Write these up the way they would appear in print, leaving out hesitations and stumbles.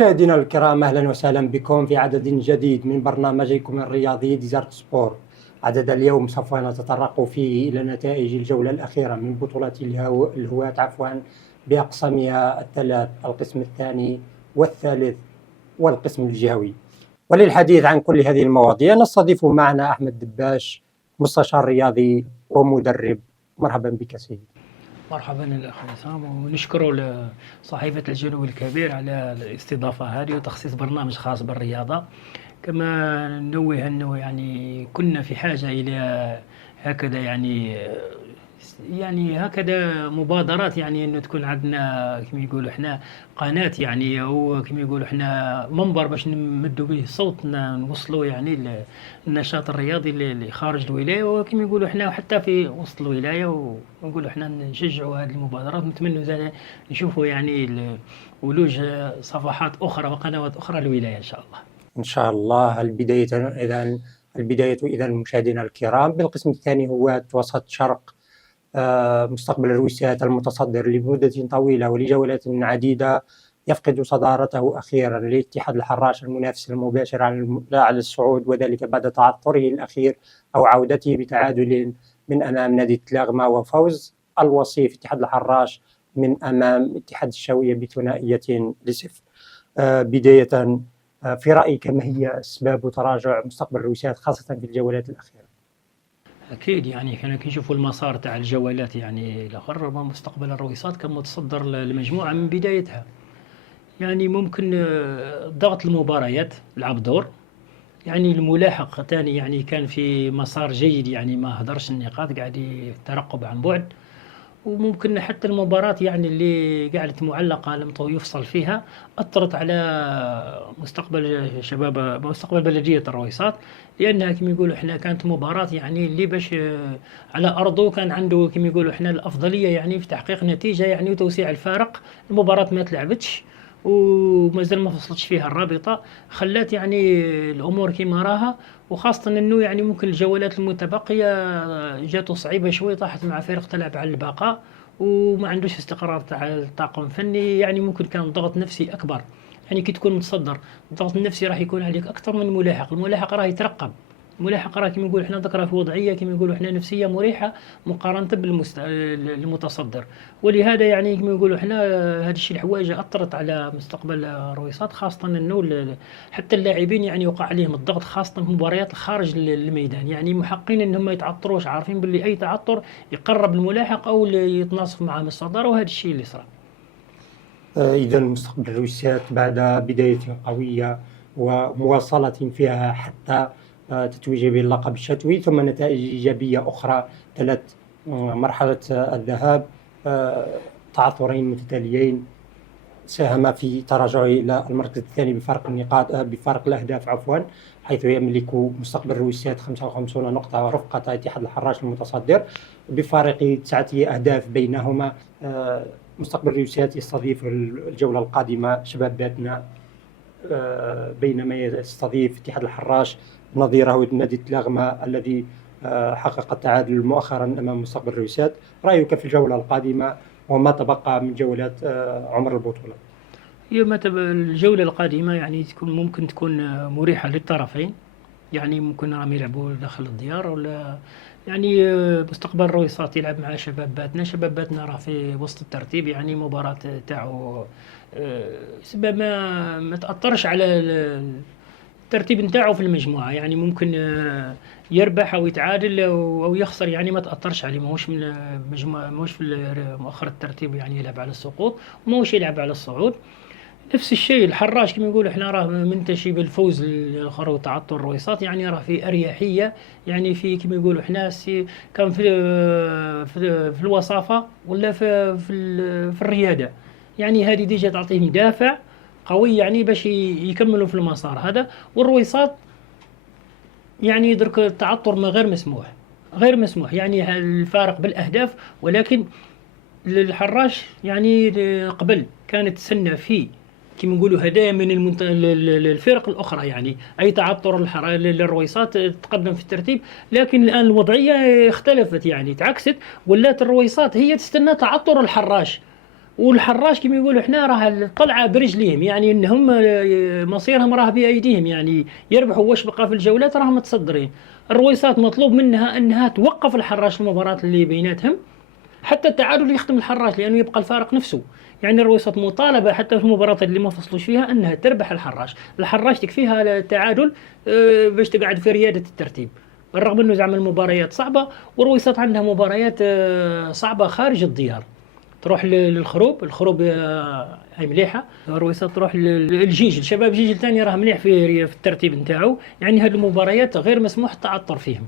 مشاهدينا الكرام، أهلا وسهلا بكم في عدد جديد من برنامجكم الرياضي ديزارت سبور. عدد اليوم سوف نتطرق فيه إلى نتائج الجولة الأخيرة من بطولة الهواة بأقسامها الثلاث، القسم الثاني والثالث والقسم الجهوي. وللحديث عن كل هذه المواضيع نستضيف معنا أحمد دباش، مستشار رياضي ومدرب. مرحبا بك سيدي. مرحبا الأخ عصام، ونشكر صحيفة الجنوب الكبير على الاستضافة هذه وتخصيص برنامج خاص بالرياضة. كما ننوه أنه يعني كنا في حاجة إلى هكذا يعني هكذا مبادرات، يعني انه تكون عندنا كما يقولوا احنا قناه، يعني او كما يقولوا احنا منبر باش نمدوا به صوتنا، نوصلوا يعني النشاط الرياضي اللي خارج الولايه، وكما يقولوا احنا حتى في وسط الولايه، ونقولوا احنا نشجعوا هذه المبادرات، ونتمنوا زاد نشوفوا يعني ولوج صفحات اخرى وقنوات اخرى للولايه ان شاء الله. ان شاء الله. البدايه اذا مشاهدينا الكرام بالقسم الثاني هو وسط شرق. مستقبل الرويسات المتصدر لمدة طويلة ولجولات عديدة يفقد صدارته أخيرا لاتحاد الحراش المنافس المباشر على الصعود، وذلك بعد تعثره الأخير أو عودته بتعادل من أمام نادي تلاغما، وفوز الوصيف اتحاد الحراش من أمام اتحاد الشاوية بثنائية لصفر. بداية، في رأيك ما هي أسباب تراجع مستقبل الرويسات خاصة في الجولات الأخيرة؟ اكيد يعني احنا كي نشوفوا المسار تاع الجولات يعني الاخر، مستقبل الرويسات كان متصدر المجموعه من بدايتها. يعني ممكن ضغط المباريات لعب دور، يعني الملاحق ثاني يعني كان في مسار جيد، يعني ما هدرش النقاط، قاعد يترقب عن بعد. وممكن حتى المباراة يعني اللي قاعدة معلقة لم يفصل فيها أثرت على مستقبل بلدية الرويسات، لأنها كما يقولوا إحنا كانت مباراة يعني اللي باش على أرضه كان عنده كما يقولوا إحنا الأفضلية يعني في تحقيق نتيجة يعني وتوسيع الفارق. المباراة ما تلعبتش ومازال ما فصلتش فيها الرابطة، خلات يعني الأمور كما راها، وخاصة أنه يعني ممكن الجولات المتبقية جاته صعيبة شوي، طاحت مع فريق تلعب على البقاء وما عندوش استقرار تاع الطاقم الفني، يعني ممكن كان ضغط نفسي أكبر. يعني كي تكون متصدر الضغط النفسي راح يكون عليك أكثر من الملاحق راه يترقب، الملاحق راه كما نقول احنا ذكرها في وضعيه كما نقولوا احنا نفسيه مريحه مقارنه بالمتصدر. ولهذا يعني كما نقولوا احنا هذا الشيء الحوايج اثرت على مستقبل الرويسات، خاصه انه حتى اللاعبين يعني وقع عليهم الضغط، خاصه في مباريات خارج الميدان، يعني محقين انهم ما يتعطروش، عارفين باللي اي تعطر يقرب الملاحق او يتناصف معه من الصداره، وهذا الشيء اللي صار. إذا مستقبل الرويسات بعد بداية قوية ومواصلة فيها حتى تتويج باللقب الشتوي، ثم نتائج إيجابية أخرى تلت مرحلة الذهاب، تعثرين متتاليين ساهم في تراجعه إلى المركز الثاني بفارق الأهداف حيث يملك مستقبل الرويسات 55 نقطة رفقة اتحاد الحراش المتصدر بفارق 9 أهداف بينهما. مستقبل الرويسات يستضيف الجولة القادمة شباب باتنا، بينما يستضيف اتحاد الحراش نظيره نادي تلاغما الذي حقق التعادل مؤخرا امام مستقبل الرويسات. رايك في الجوله القادمه وما تبقى من جولات عمر البطوله؟ الجوله القادمه يعني ممكن تكون مريحه للطرفين، يعني ممكن راهم يلعبوا داخل الديار، ولا يعني مستقبل الرويسات يلعب مع شباب باتنا راه في وسط الترتيب، يعني مباراة تاعو سبب ما تأثرش على الترتيب نتاعو في المجموعة، يعني ممكن يربح أو يتعادل أو يخسر، يعني ما تأثرش عليه، ماهوش من المجموعة، ماهوش في مؤخر الترتيب يعني يلعب على السقوط، وماهوش يلعب على الصعود. نفس الشيء الحراش كما يقول احنا راه منتشي بالفوز الاخر وتعطل الرويسات، يعني راه في اريحيه، يعني في كما يقولوا احنا كان في الوصافه ولا في الرياده، يعني هذه ديجا تعطيهم دافع قوي يعني باش يكملوا في المسار هذا. والرويسات يعني درك التعثر ما غير مسموح يعني الفارق بالاهداف، ولكن الحراش يعني قبل كانت تسنى فيه كما نقولوا هدايا من الفرق الاخرى، يعني اي تعثر للرويسات تقدم في الترتيب، لكن الان الوضعيه اختلفت يعني تعكست، ولات الرويسات هي تستنى تعثر الحراش، والحراش كما يقولوا احنا راه الطلعه برجليهم، يعني انهم مصيرهم راه بايديهم، يعني يربحوا واش بقى في الجولات راهم متصدرين. الرويصات مطلوب منها انها توقف الحراش المباراه اللي بيناتهم حتى التعادل يختم الحراش، لانه يبقى الفارق نفسه. يعني الرويصات مطالبه حتى في المباراه اللي ما فصلوش فيها انها تربح الحراش تكفيها التعادل باش تقعد في رياده الترتيب، بالرغم انه زعما المباريات صعبه، والرويصات عندها مباريات صعبه خارج الديار. تروح الخروب هاي مليحه، الرويصات تروح للجيج، الشباب جيج الثاني راه مليح في الترتيب نتاعو. يعني هذه المباريات غير مسموح التعثر فيهم.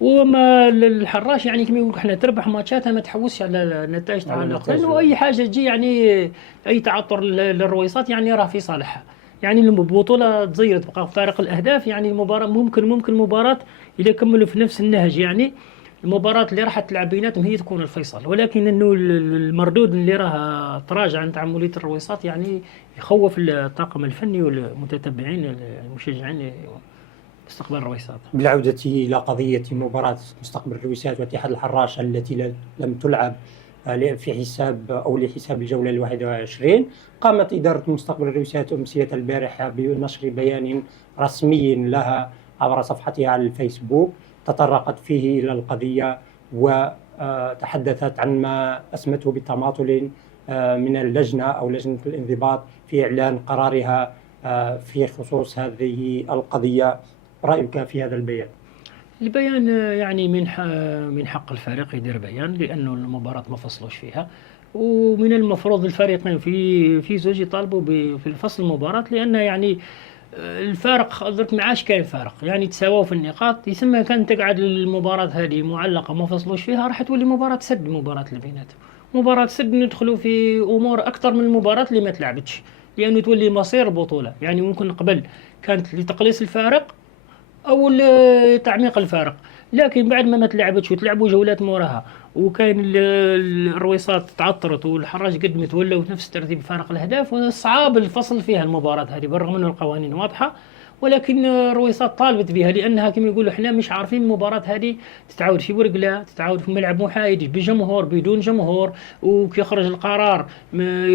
وما الحراش يعني كما يقولوا احنا تربح ماتشاتها ما تحوسش على النتائج تاع الاخرين، واي حاجه تجي يعني اي تعثر للرويصات يعني راه في صالحها. يعني البطوله تزير تبقى فارق الاهداف، يعني المباراه ممكن مباراه اذا كملوا في نفس النهج، يعني المباراة اللي راح تلعب بيناتهم هي تكون الفيصل. ولكن انه المردود اللي راه تراجع عن تعاملية الرويصات يعني يخوف الطاقم الفني والمتتبعين المشجعين مستقبل الرويصات. بالعودة إلى قضية مباراة مستقبل الرويسات واتحاد الحراش التي لم تلعب في حساب أو لحساب الجولة 21، قامت إدارة مستقبل الرويسات أمسية البارحة بنشر بيان رسمي لها عبر صفحتها على الفيسبوك، تطرقت فيه إلى القضية وتحدثت عن ما أسمته بتماطل من اللجنة أو لجنة الانضباط في إعلان قرارها في خصوص هذه القضية. رأيك في هذا البيان؟ البيان يعني من حق الفريق يدير بيان، لأنه المباراة ما فصلوش فيها، ومن المفروض الفريقين في زوج يطالبوا في فصل المباراة، لأن يعني الفارق درك ما عادش كاين فارق، يعني تساووا في النقاط. يسمى كان تقعد المباراة هذه معلقة ما فصلوش فيها، راح تولي مباراة سد، مباراة اللي بيناتهم مباراة سد، ندخلوا في أمور أكثر من المباراة اللي ما تلعبتش، لأنه تولي مصير البطولة. يعني ممكن قبل كانت لتقليص الفارق او تعميق الفارق، لكن بعد ما تلعبتش وتلعبوا جولات موراها وكاين الرويصات تعطرت والحراج قدمت ولاو نفس ترتيب فارق الاهداف، وصعاب الفصل فيها المباراه هذه بالرغم ان القوانين واضحه. ولكن الرويصات طالبت بها لانها كما يقولوا احنا مش عارفين المباراه هذه تتعاود في ورقله، تتعاود في ملعب محايد بجمهور بدون جمهور، وكيخرج القرار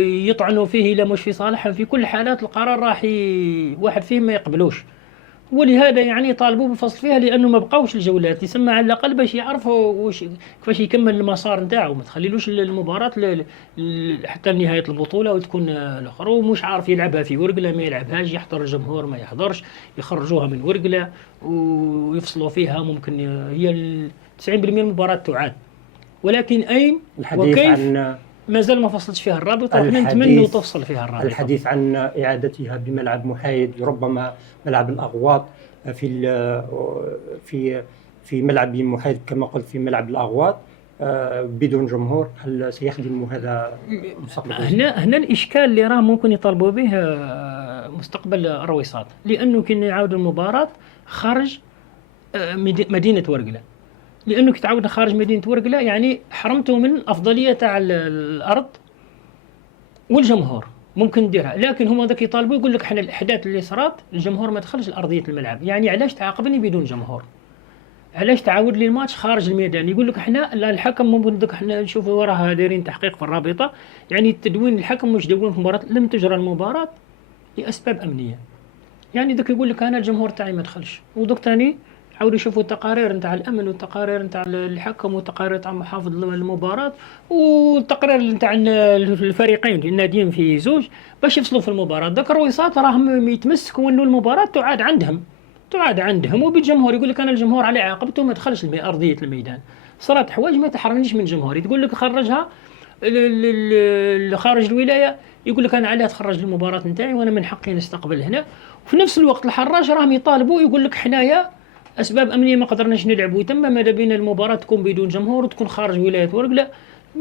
يطعنوا فيه الا مش في صالحهم. في كل الحالات القرار راح واحد فيهم ما يقبلوش، ولهذا يعني طالبوا بالفصل فيها، لانه ما بقاوش الجولات يسمى على الاقل باش يعرفوا كيفاش يكمل المسار نتاعو، ما تخليلوش المباراه حتى نهايه البطوله وتكون الاخر ومش عارف يلعبها في ورقله، ما يلعبهاش، يحضر الجمهور ما يحضرش، يخرجوها من ورقله ويفصلوا فيها. ممكن هي 90% من المباراه تعاد، ولكن اين وكيف مازال ما فصلتش فيها الرابطه، احنا نتمنى تفصل فيها الرابطه. الحديث عن اعادتها بملعب محايد، ربما ملعب الاغواط في ملعب محايد كما قلت، في ملعب الاغواط بدون جمهور، هل سيخدم هذا مستقبل؟ هنا الاشكال اللي راه ممكن يطالبوا به مستقبل الرويصات، لانه كي يعاودوا المباراه خارج مدينه ورقله، لانه كي تعاود خارج مدينه ورقله يعني حرمته من افضليه تاع الارض والجمهور ممكن نديرها. لكن هما ذاك يطالبوا يقول لك احنا الاحداث اللي صارت الجمهور ما دخلش لارضيه الملعب، يعني علاش تعاقبني بدون جمهور؟ علاش تعاود لي الماتش خارج الميدان؟ يقول لك احنا لا الحكم ممكن دوك احنا نشوفوا وراها دايرين تحقيق في الرابطه، يعني التدوين الحكم مش دون في المباراه، لم تجرى المباراه لاسباب امنيه. يعني دوك يقول لك انا الجمهور تاعي ما دخلش، ودوك ثاني عاودوا يشوفوا التقارير نتاع الامن والتقارير نتاع الحكم والتقارير تاع محافظ المباراه والتقرير نتاع الفريقين الناديين في زوج باش يفصلوا في المباراه. ذاك الرويصات راهم يتمسكوا انه المباراه تعاد عندهم وبالجمهور. يقول لك انا الجمهور عليه عاقبته ما دخلش ارضيه الميدان. صارت حوايج ما تحرمنيش من الجمهور، تقول لك خرجها خارج الولايه، يقول لك انا علاه تخرج المباراه نتاعي وانا من حقي نستقبل هنا. وفي نفس الوقت الحراج راهم يطالبوا يقول لك حنايا اسباب امنيه ما قدرناش نلعبوا، تم ماذا بينا المباراه تكون بدون جمهور وتكون خارج ولايه ورقله.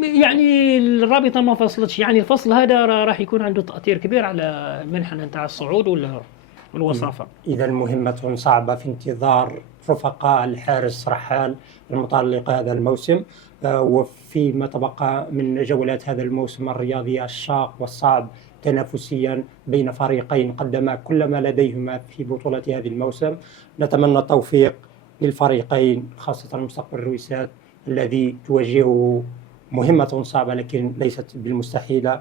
يعني الرابطه ما فصلتش، يعني الفصل هذا راح يكون عنده تاثير كبير على المنحنى نتاع الصعود والوصافه. اذا مهمه صعبه في انتظار رفقاء الحارس رحال المتالق هذا الموسم، وفيما تبقى من جولات هذا الموسم الرياضي الشاق والصعب تنافسيا بين فريقين قدما كل ما لديهما في بطولة هذه الموسم. نتمنى التوفيق للفريقين، خاصة مستقبل الرويسات الذي تواجهه مهمة صعبة لكن ليست بالمستحيلة.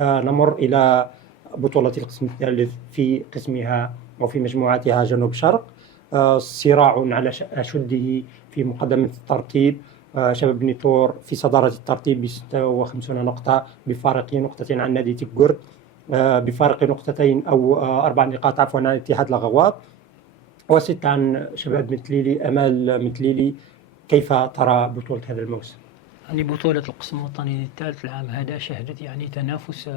نمر إلى بطولة القسم الثالث في قسمها وفي مجموعتها جنوب شرق. صراع على أشده في مقدمة الترتيب. شباب بني طور في صدارة الترتيب ب 56 نقطة بفارق نقطة عن نادي تيكغورت، بفارق نقطتين أو 4 نقاط عفوا عن اتحاد الغواط، وستة عن شباب مثليلي أمال مثليلي. كيف ترى بطولة هذا الموسم؟ يعني بطولة القسم الوطني الثالث العام هذا شهدت يعني تنافس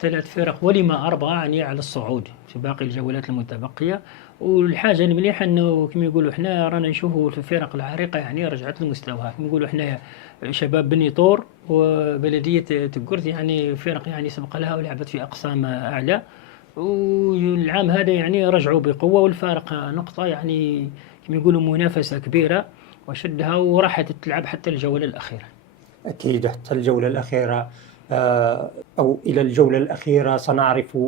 3 فرق ولما 4 يعني على الصعود في باقي الجولات المتبقية. والحاجة المليحة أنه كما يقولوا إحنا رانا نشوفوا الفرق العريقة يعني رجعت لمستواها. كما يقولوا إحنا شباب بني طور وبلدية تيكغورت يعني فرق يعني سبق لها ولعبت في أقسام أعلى، والعام هذا يعني رجعوا بقوة والفارق نقطة، يعني كما يقولوا منافسة كبيرة وشدها وراحت تلعب حتى الجولة الأخيرة. أكيد حتى الجولة الأخيرة، أو إلى الجولة الأخيرة سنعرف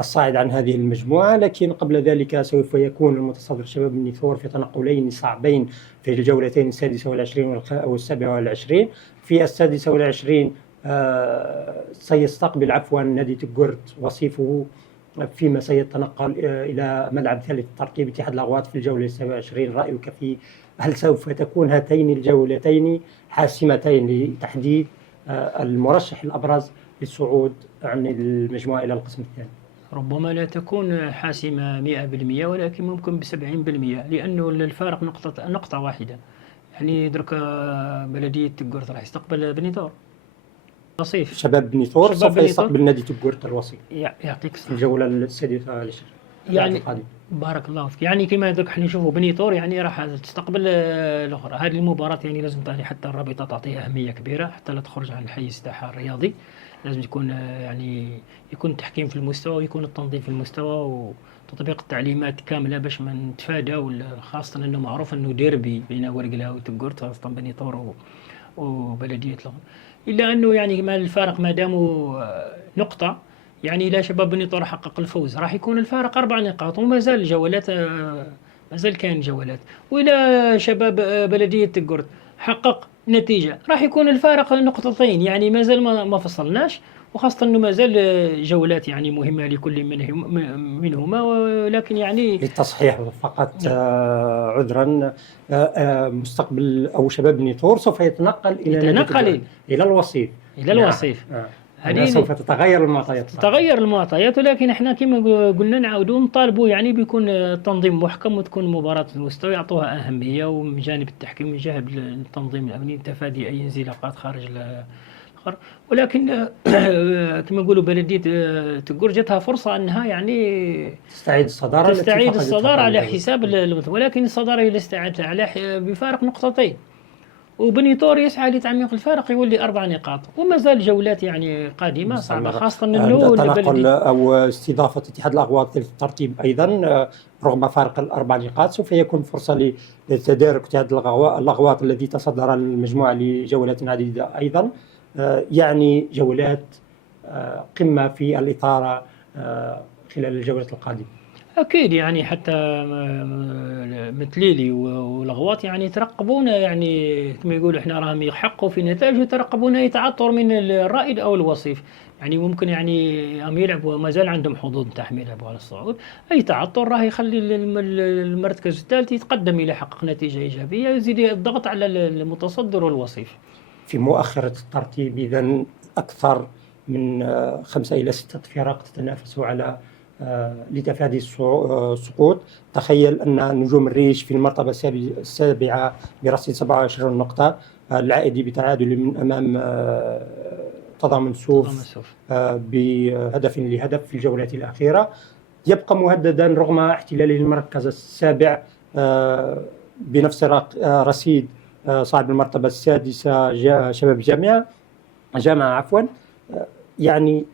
الصاعد عن هذه المجموعة. لكن قبل ذلك سوف يكون المتصدر شباب بني ثور في تنقلين صعبين في الجولتين 26 و27. في 26 سيستقبل عفوا نادي تيكغورت وصيفه، فيما سيتنقل إلى ملعب ثالث الترتيب اتحاد الأغواط في الجولة 27. رأيك في هل سوف تكون هاتين الجولتين حاسمتين لتحديد المرشح الأبرز للصعود عن المجموعة إلى القسم الثاني؟ ربما لا تكون حاسمة 100% ولكن ممكن ب70%، لأنه الفارق نقطة واحدة. يعني درك بلدية تيكغورت راح يستقبل بني ثور الوصيف. شباب بني ثور سوف يستقبل نادي تيكغورت الوصيف يعطيك في الجولة السادسة والعشرين يعني القادمة. بارك الله فيك. يعني كما درك حنا نشوفوا بني ثور يعني راح تستقبل الأخرى. هذه المباراة يعني لازم حتى الرابطة تعطيها أهمية كبيرة حتى لا تخرج عن حيز الساحة الرياضي. لازم يكون يعني يكون التحكيم في المستوى ويكون التنظيم في المستوى وتطبيق التعليمات كاملة باش ما نتفادى، خاصة أنه معروف أنه ديربي بين ورقلاء وتيكغورت، خاصة بني ثور وبلدية لغم. إلا أنه يعني ما الفارق ما داموا نقطة، يعني إذا شباب بني طور حقق الفوز راح يكون الفارق 4 نقاط وما زال الجولات ما زال كاين جولات. وإذا شباب بلدية تيكغورت حقق نتيجة راح يكون الفارق نقطتين، يعني ما زال ما فصلناش، وخاصة أنه ما زال جولات يعني مهمة لكل منهما. ولكن يعني للتصحيح فقط عذرا، مستقبل أو شباب بني ثور سوف يتنقل إلى الوصيف. هذه سوف تتغير المعطيات، ولكن احنا كما قلنا نعاودوا نطالبوا يعني بيكون التنظيم محكم وتكون مباراة المستوى يعطوها أهمية، ومن جانب التحكيم من جانب التنظيم الأمني تفادي أي انزلاقات خارج ولكن كما نقولوا بلدية تيكغورت جاتها فرصة أنها يعني تستعيد الصدارة على حساب ولكن الصدارة اللي استعادتها على بفارق نقطتين، وبني ثور يسعى لتعميق الفارق يولي 4 نقاط، وما زال جولات يعني قادمة صعبة، خاصة أنه تنقل أو استضافة اتحاد الأغواط ثالث الترتيب أيضا رغم فارق ال4 نقاط سوف يكون فرصة لتدارك اتحاد الأغواط الذي تصدر المجموعة لجولات عديدة أيضا. يعني جولات قمة في الإثارة خلال الجولات القادمة. أكيد يعني حتى مثليلي والغواط يعني يترقبون، يعني كما يقولوا احنا راهم يحققوا في نتائج ويترقبون أي تعثر من الرائد أو الوصيف. يعني ممكن يعني هم يلعبوا ما زال عندهم حظوظ نتاعهم يلعبوا على الصعود، أي تعثر راه يخلي المركز الثالث يتقدم إلى حقق نتيجة إيجابية يزيد الضغط على المتصدر والوصيف. في مؤخرة الترتيب إذن أكثر من 5 إلى 6 فرق تتنافس على لتفادي السقوط. تخيل أن نجوم الريش في المرتبة السابعة برصيد 27 نقطة، العائدي بتعادل من أمام تضامن سوف بهدف لهدف في الجولات الأخيرة. يبقى مهددا رغم احتلاله المركز السابع بنفس رصيد صاحب المرتبة السادسة شباب جامعة يعني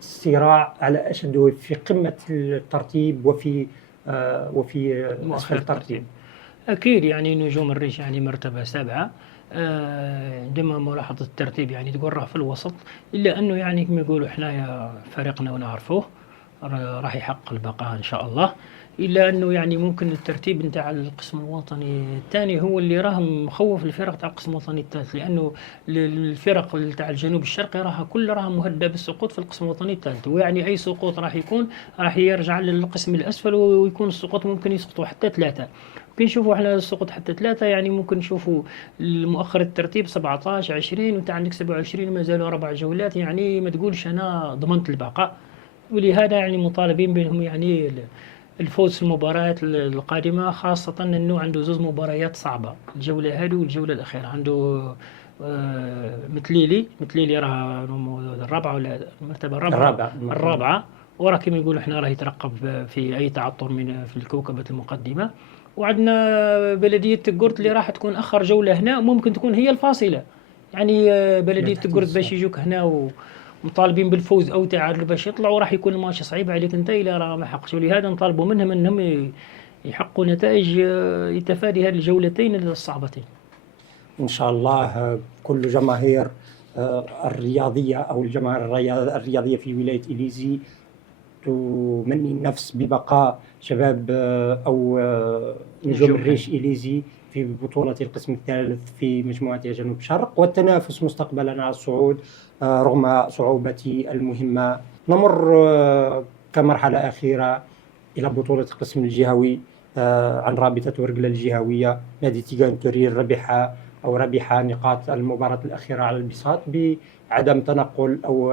صراع على أشده في قمة الترتيب وفي أسفل الترتيب. أكيد يعني نجوم الريش يعني مرتبة 7 عندما ملاحظة الترتيب يعني تقول راه في الوسط، إلا أنه يعني كما يقولوا إحنا فريقنا ونعرفوه راح يحقق البقاء إن شاء الله. الا انه يعني ممكن الترتيب نتاع القسم الوطني الثاني هو اللي راه مخوف الفرق تاع القسم الوطني الثالث، لانه الفرق تاع الجنوب الشرقي راها مهدده بالسقوط في القسم الوطني الثالث، ويعني اي سقوط راح يكون راح يرجع للقسم الاسفل، ويكون السقوط ممكن يسقطوا حتى ثلاثه. كي نشوفوا احنا السقوط حتى ثلاثه يعني ممكن نشوفوا المؤخر الترتيب 17 20 وانت عندك 27 مازالوا 4 جولات، يعني ما تقولش انا ضمنت البقاء. ولهذا يعني مطالبين بهم يعني الفوز في المباريات القادمة، خاصة أنه عنده زوج مباريات صعبة، الجولة هذه والجولة الأخيرة. عنده متليلي راه الرابعة ولا المرتبة الرابعة، وراه كما يقولوا احنا راه يترقب في أي تعثر في الكوكبة المقدمة. وعندنا بلدية تقرت اللي راح تكون أخر جولة هنا، وممكن تكون هي الفاصلة. يعني بلدية تقرت باش يجوك هنا مطالبين بالفوز او تعادل باش يطلعوا، راح يكون الماتش صعيب عليك انت الا راه ما حققش. ولهذا نطالبوا منهم انهم يحققوا نتائج يتفادي هذه الجولتين الصعبتين. إن شاء الله كل جماهير الرياضية أو الجماهير الرياضية في ولاية إليزي تمني النفس ببقاء شباب أو نجوم الريش إليزي في بطولة القسم الثالث في مجموعة جنوب شرق، والتنافس مستقبلا على الصعود رغم صعوبة المهمة. نمر كمرحلة أخيرة إلى بطولة القسم الجهوي عن رابطة ورقلة الجهوية. نادي تيغان كورير ربح نقاط المباراة الأخيرة على البساط بعدم تنقل أو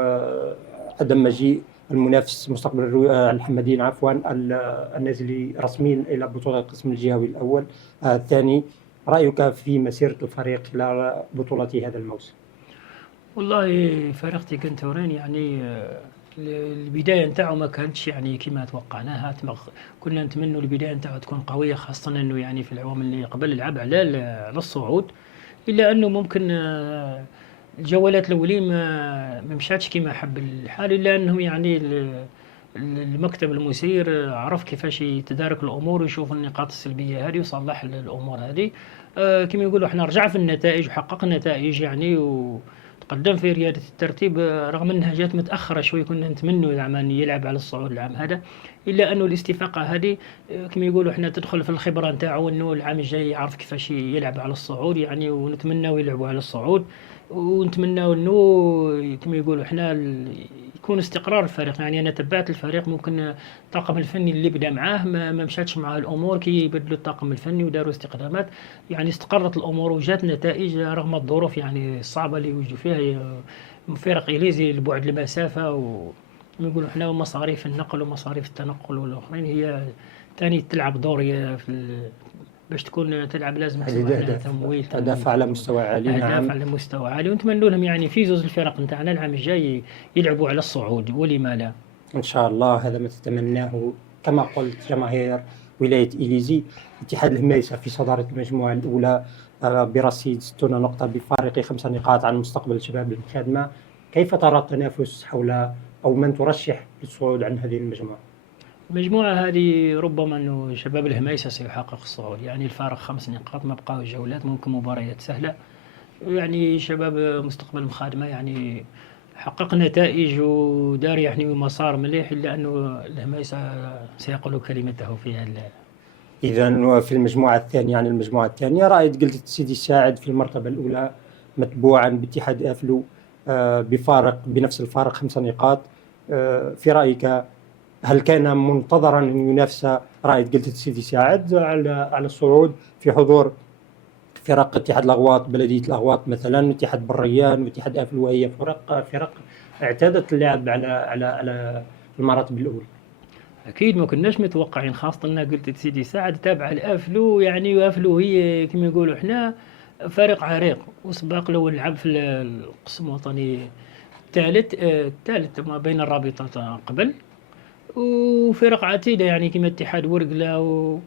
عدم مجيء المنافس مستقبل الحمدين النازلي رسميا إلى بطولة القسم الجهوي الأول الثاني. رأيك في مسيرة الفريق خلال بطولة هذا الموسم؟ والله فريق تيغان تورين يعني البدايه نتاعو ما كانتش يعني كما توقعناها. كنا نتمنوا البدايه نتاعو تكون قويه، خاصه انه يعني في العوام اللي قبل لعب على الصعود، الا انه ممكن الجولات الاولين ما مشاتش كما حب الحال، الا انهم يعني المكتب المسير عرف كيفاش يتدارك الامور ويشوف النقاط السلبيه هذه وصلح الامور هذه. كما يقولوا احنا رجع في النتائج وحقق النتائج يعني، وتقدم في رياده الترتيب رغم انها جات متاخره شوي. كنا نتمنوا زعما يلعب على الصعود العام هذا، الا انه الاستفاقه هذه كما يقولوا احنا تدخل في الخبره نتاعو، انه العام الجاي يعرف كيفاش يلعب على الصعود يعني، ونتمناو يلعبوا على الصعود، ونتمناو انه كما يقولوا احنا يكون استقرار الفريق. يعني انا تبعت الفريق، ممكن الطاقم الفني اللي بدا معاه ما مشاتش معاه الامور، كي يبدلوا الطاقم الفني وداروا استقدامات يعني استقرت الامور وجات نتائج رغم الظروف يعني الصعبه اللي يوجدوا فيها فرق إليزي، البعد المسافه كما يقولوا احنا مصاريف النقل ومصاريف التنقل والاخرين هي ثاني تلعب دور باش تكون تلعب لازم تمويل أهداف على مستوى عالي. أهداف على مستوى عالي، ونتمنى لهم يعني في زوج الفرق نتاعنا العام الجاي يلعبوا على الصعود، ولما لا. إن شاء الله هذا ما تتمناه. كما قلت جماهير ولاية إليزي، اتحاد الهميسة في صدارة المجموعة الأولى برصيد 60 نقطة بفارق 5 نقاط عن مستقبل شباب المخادمة. كيف ترى التنافس حول أو من ترشح للصعود عن هذه المجموعة؟ المجموعة هذه ربما أنه شباب الهميسة سيحقق الصعود، يعني الفارق 5 نقاط، ما بقاو جولات، ممكن مباريات سهلة. يعني شباب مستقبل المخادمة يعني حقق نتائج ودار يعني مسار مليح، إلا أنه الهميسة سيقول كلمته في هذا. إذا في المجموعة الثانية، يعني المجموعة الثانية رائد قلت سيدي ساعد في المرتبة الأولى متبوعا باتحاد أفلو بنفس الفارق 5 نقاط. في رأيك هل كان منتظرا أن ينافس رائد قلت سيدي ساعد على الصعود في حضور فرق اتحاد الأغواط، بلدية الأغواط مثلا، اتحاد بريان واتحاد أفلو، وهي فرق اعتادت اللعب على المراتب الأولى؟ اكيد ما كناش متوقعين، خاصه ان قلت سيدي سعد تابع الافلو، يعني وافلو هي كما يقولوا احنا فريق عريق وسباق له لعب في القسم الوطني الثالث ما بين الرابطات قبل، وفرق عتيده يعني كما اتحاد ورقله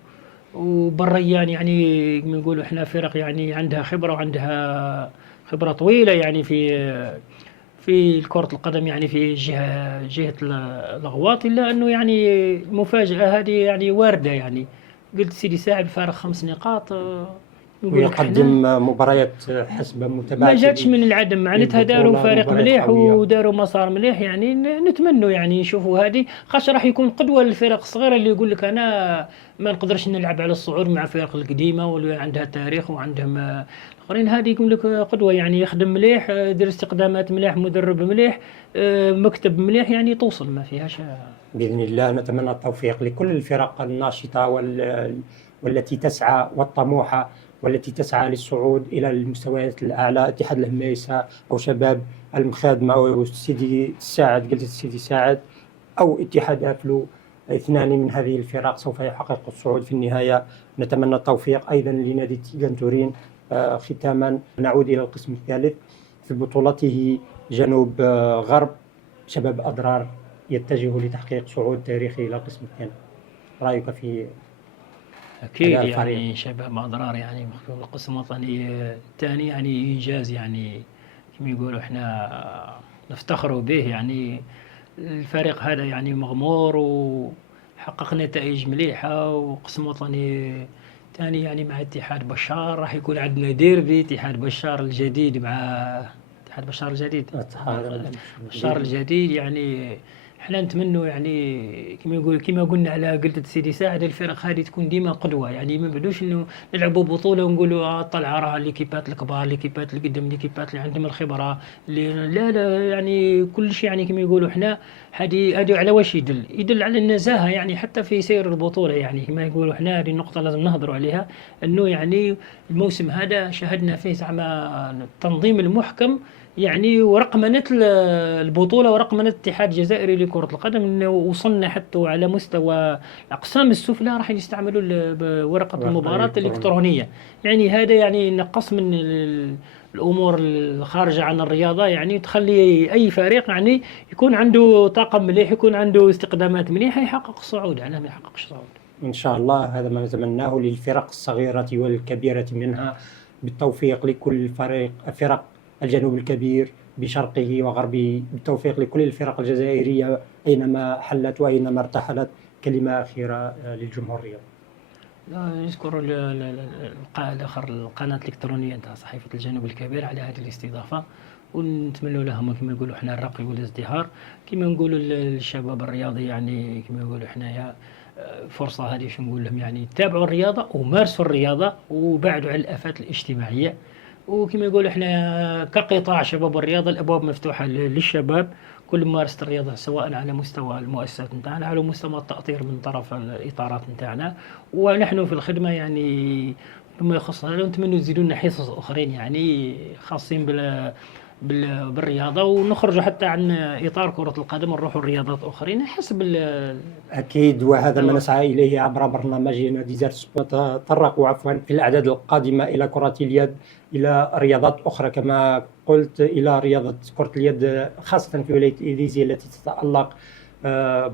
وبريان، يعني كما يقولوا احنا فرق يعني عندها خبره وعندها خبره طويله يعني في كرة القدم، يعني في جهة الأغواط. إلا أنه يعني المفاجأة هذه يعني واردة، يعني قلت سيدي ساعد فارق 5 نقاط نقول لك حنا ويقدم مباريات حسب ما متابعتي جاتش من العدم، معناتها داروا للبطولة فريق مباريات مليح قوية. وداروا مسار مليح. يعني نتمنوا يعني يشوفوا هذه، خاطر راح يكون قدوه للفرق الصغيره اللي يقول لك انا ما نقدرش نلعب على الصعود مع الفرق القديمه واللي عندها تاريخ وعندهم الاخرين. هذه يقول لك قدوه، يعني يخدم مليح، يدير استقدامات مليح، مدرب مليح، مكتب مليح، يعني توصل ما فيهاش. بإذن الله نتمنى التوفيق لكل الفرق الناشطة والتي تسعى والطموحة والتي تسعى للصعود إلى المستويات الأعلى. اتحاد الهميسة أو شباب المخادمة أو سيدي ساعد، قلت سيدي ساعد، أو اتحاد أفلو، اثنان من هذه الفرق سوف يحقق الصعود في النهاية. نتمنى التوفيق أيضا لنادي تيغان تورين. ختاما نعود إلى القسم الثالث في بطولته جنوب غرب. شباب أضرار يتجه لتحقيق صعود تاريخي إلى القسم الثاني. رأيك في أكيد هذا الفريق؟ يعني شباب أضرار يعني القسم الوطني الثاني يعني إنجاز، يعني كما يقولوا إحنا نفتخروا به. يعني الفريق هذا يعني مغمور وحقق نتائج مليحة، وقسم وطني ثاني يعني مع اتحاد بشار. راح يكون عندنا ديربي اتحاد بشار الجديد مع اتحاد بشار الجديد. بشار الجديد يعني احنا نتمنوا يعني كما قلنا على قلة سيدي ساعد، الفرق هذه تكون ديما قدوة. يعني ما بدوش انه نلعبوا بطولة ونقولوا طلع راه الليكيبات الكبار، الليكيبات اللي قدام، الليكيبات اللي عندهم الخبرة اللي لا يعني كل شيء. يعني كما يقولوا احنا هذه على واش يدل على النزاهة، يعني حتى في سير البطولة. يعني كما يقولوا احنا هذه النقطة لازم نهضروا عليها، انه يعني الموسم هذا شاهدنا فيه زعما التنظيم المحكم، يعني ورقمنة البطولة ورقمنة الاتحاد الجزائري لكرة القدم. إنه وصلنا حتى على مستوى الأقسام السفلى راح يستعملوا ورقة المباراة الإلكترونية. يعني هذا يعني نقص من الأمور الخارجة عن الرياضة، يعني تخلي أي فريق يعني يكون عنده طاقم مليح، يكون عنده استقدامات مليحة، يحقق الصعود. يعني ما يحققش الصعود إن شاء الله. هذا ما نتمناه للفرق الصغيرة والكبيرة منها. بالتوفيق لكل فرق الجنوب الكبير بشرقه وغربه، بالتوفيق لكل الفرق الجزائرية أينما حلت وأينما ارتحلت. كلمة أخيرة للجمهورية. نذكر الآخر القناة الإلكترونية نتاع صحيفة الجنوب الكبير على هذه الاستضافة، ونتمنوا لهم كما يقولوا احنا الرقي والازدهار. كما نقولوا للشباب الرياضي يعني كما يقولوا احنا فرصة هذه شو نقول لهم، يعني تابعوا الرياضة ومارسوا الرياضة وبعدوا عن الآفات الاجتماعية. وكما يقول احنا كقطاع شباب الرياضة الأبواب مفتوحة للشباب، كل ممارسة الرياضة سواء على مستوى المؤسسات نتاعنا على مستوى التأطير من طرف الإطارات نتاعنا، ونحن في الخدمة يعني بما يخص هذا. نتمنى يزيدوا لنا حصص أخرين يعني خاصين بالرياضة، ونخرجوا حتى عن إطار كرة القدم ونروحوا الرياضات أخرين حسب أكيد، وهذا ما نسعى إليه عبر برنامجنا ديزرت سبور. تطرقوا في الأعداد القادمة إلى كرة اليد، إلى رياضات أخرى كما قلت، إلى رياضة كرة اليد خاصة في ولاية إيديزي التي تتألق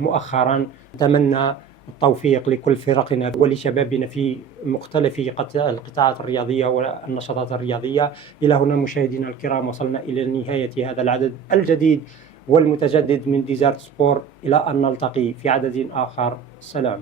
مؤخرا. نتمنى التوفيق لكل فرقنا ولشبابنا في مختلف القطاعات الرياضية والنشاطات الرياضية. إلى هنا مشاهدينا الكرام وصلنا إلى نهاية هذا العدد الجديد والمتجدد من ديزرت سبور. إلى أن نلتقي في عدد آخر. سلام.